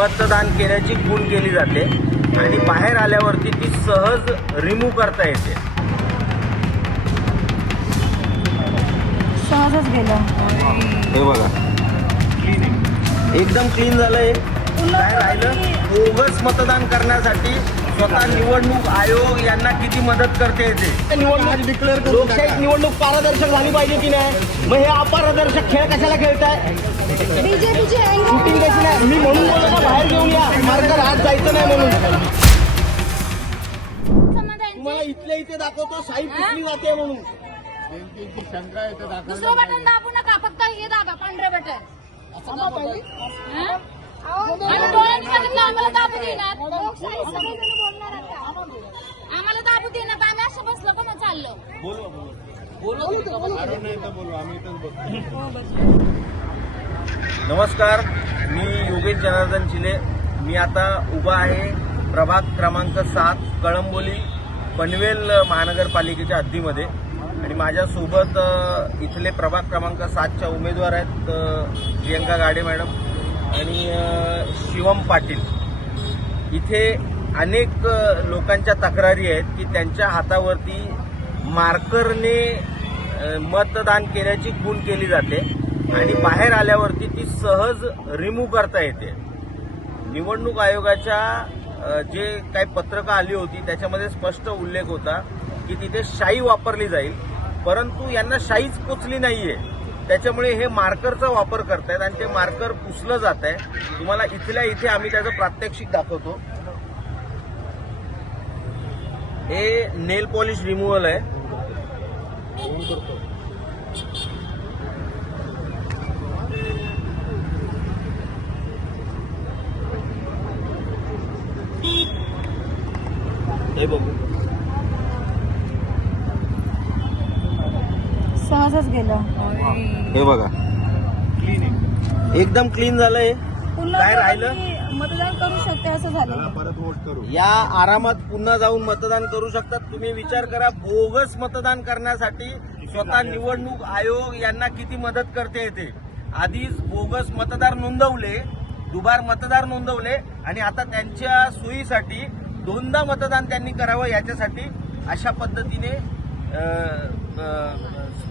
मतदान केल्याची खूण केली जाते आणि बाहेर आल्यावरती ती सहज रिमूव्ह करता येते. सहजच गेलं. हे बघा. एकदम क्लीन झालंय. काय राहिलं? बोगस मतदान करण्यासाठी स्वतः निवडणूक आयोग यांना किती मदत करते येते? निवडणूक डिक्लेअर लोकशाही निवडणूक पारदर्शक झाली पाहिजे की नाही? मग हे अपारदर्शक खेळ कशाला खेळताय? बीजेपीची शूटिंग कशी नाही? मी म्हणून आत जायचं नाही म्हणून. तुम्हाला इथल्या इथे दाखवतो जाते म्हणून. जनतेची शंका आहे तर दाखल दुसरं बटन दाबू नका फक्त हे दाबा पांढरे बटन. हं? बघितलं आम्हाला दाबू देणार लोकशाही सगळेजण बोलणार आता आम्हाला दाबू देणार आम्ही असं बसलो का मग चाललो? कारण नाही तर बोलू आम्ही इथंच बघतो नमस्कार मी योगेश जनार्दन चिले मी आता उभा आहे प्रभाग क्रमांक सात कळंबोली पनवेल महानगरपालिकेच्या हद्दीमध्ये. आणि माझ्यासोबत इथले प्रभाग क्रमांक सातच्या उमेदवार आहेत प्रियंका गाडे मॅडम आणि शिवम पाटील. इथे अनेक लोकांच्या तक्रारी आहेत की त्यांच्या हातावरती मार्करने मतदान केल्याची खूण केली जाते आणि बाहेर आल्यावरती ती सहज रिमूव्ह करता येते. निवडणूक आयोगाच्या जे काही पत्रकं आली होती त्याच्यामध्ये स्पष्ट उल्लेख होता की तिथे शाई वापरली जाईल. परंतु यांना शाईच पोचली नाहीये. त्याच्यामुळे हे मार्करचा वापर करतायत आणि ते मार्कर पुसलं जात आहे तुम्हाला इथल्या इथे आम्ही त्याचं प्रात्यक्षिक दाखवतो. हे नेल पॉलिश रिमूव्हल आहे. हे बघू. सहजच गेलं. हे बघा. एकदम क्लीन झालंय. काय राहिलं? मतदान करू शकते असं झालं. परत वोट करू. या आरामात पुन्हा जाऊन मतदान करू शकतात. तुम्ही विचार करा बोगस मतदान करण्यासाठी स्वतः निवडणूक आयोग यांना किती मदत करते येते आधीच बोगस मतदार नोंदवले दुबार मतदार नोंदवले आणि आता त्यांच्या सोयीसाठी दोनदा मतदान त्यांनी करावं याच्यासाठी अशा पद्धतीने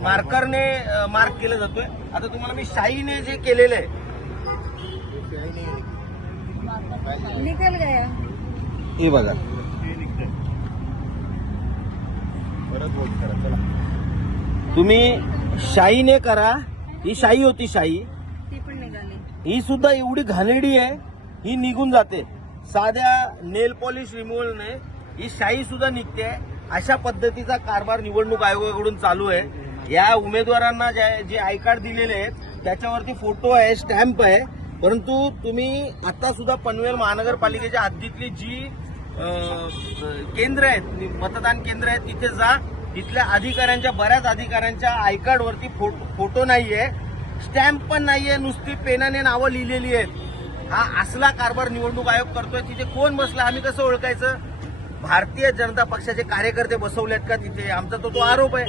मार्करने मार्क केलं जातोय. आता तुम्हाला मी शाईने जे केलेलं आहे. निकल गया हे बघा. परत वोट करा चला. तुम्ही शाईने करा. ही शाई होती शाई ती पण निघाली. ही सुद्धा एवढी घाणेरडी आहे ही निघून जाते. साध्या नेल पॉलिश रिमूव्हलने ही शाई सुद्धा निघते. अशा पद्धतीचा कारभार निवडणूक आयोगाकडून चालू आहे. या उमेदवारांना जे जे आय कार्ड दिलेले आहेत त्याच्यावरती फोटो आहे स्टॅम्प आहे. परंतु तुम्ही आता सुद्धा पनवेल महानगरपालिकेच्या हद्दीतली जी केंद्र आहेत मतदान केंद्र आहेत तिथे जा. तिथल्या अधिकाऱ्यांच्या बऱ्याच अधिकाऱ्यांच्या आय कार्डवरती फोटो फोटो नाहीये. स्टॅम्प पण नाहीये नुसती पेनाने नावं लिहिलेली आहेत. हा असला कारभार निवडणूक आयोग करतोय तिथे कोण बसला आम्ही कसं ओळखायचं? भारतीय जनता पक्षाचे कार्यकर्ते बसवलेत का तिथे? आमचा तो तो आरोप आहे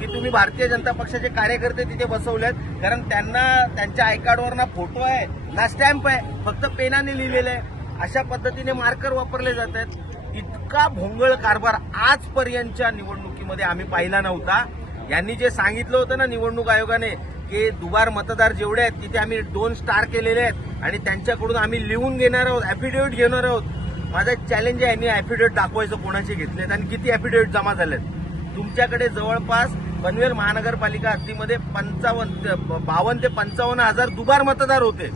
की तुम्ही भारतीय जनता पक्षाचे कार्यकर्ते तिथे बसवलेत कारण त्यांना त्यांच्या आयकार्डवर ना फोटो आहे ना स्टॅम्प आहे फक्त पेनाने लिहिलेलं आहे. अशा पद्धतीने मार्कर वापरले जात आहेत इतका भोंगळ कारभार आजपर्यंतच्या निवडणुकीमध्ये आम्ही पाहिला नव्हता. यांनी जे सांगितलं होतं ना निवडणूक आयोगाने की दुबार मतदार जेवढे आहेत तिथे आम्ही दोन स्टार केलेले आहेत आणि त्यांच्याकडून आम्ही लिहून घेणार आहोत ऍफिडेव्हिट घेणार आहोत. माझा चॅलेंज आहे मी ऍफिडेव्हिट दाखवायचं कोणाचे घेतलेत आणि किती ऍफिडेव्हिट जमा झालेत. तुमच्याकडे जवळपास पनवेल महानगरपालिका हद्दीमध्ये पंचावन्न बावन्न ते पंचावन्न हजार दुबार मतदार होते.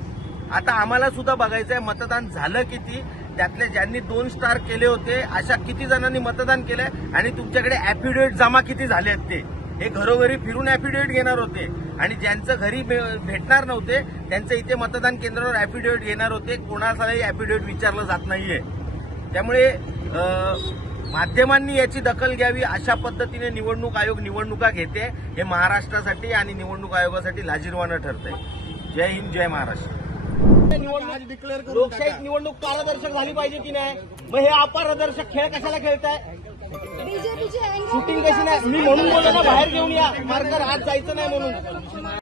आता आम्हाला सुद्धा बघायचं आहे मतदान झालं किती? त्यातले ज्यांनी दोन स्टार केले होते अशा किती जणांनी मतदान केलंय आणि तुमच्याकडे ऍफिडेव्हिट जमा किती झाले आहेत ते? हे घरोघरी फिरून ऍफिडेव्हिट घेणार होते. आणि ज्यांचं घरी भेटणार नव्हते त्यांचं इथे मतदान केंद्रावर ऍफिडेव्हिट घेणार होते. कोणालाही ऍफिडेव्हिट विचारलं जात नाहीये. त्यामुळे माध्यमांनी याची दखल घ्यावी अशा पद्धतीने निवडणूक आयोग निवडणुका घेते. हे महाराष्ट्रासाठी आणि निवडणूक आयोगासाठी लाजीरवाणं ठरतंय. जय हिंद जय महाराष्ट्र. आज डिक्लेअर करून लोकशाही टाका. निवडणूक पारदर्शक झाली पाहिजे की नाही? मग हे अपारदर्शक खेळ कशाला खेळताय? शूटिंग कशी नाही? मी म्हणून बोललो ना बाहेर घेऊन या. मार्कर आज जायचं नाही म्हणून.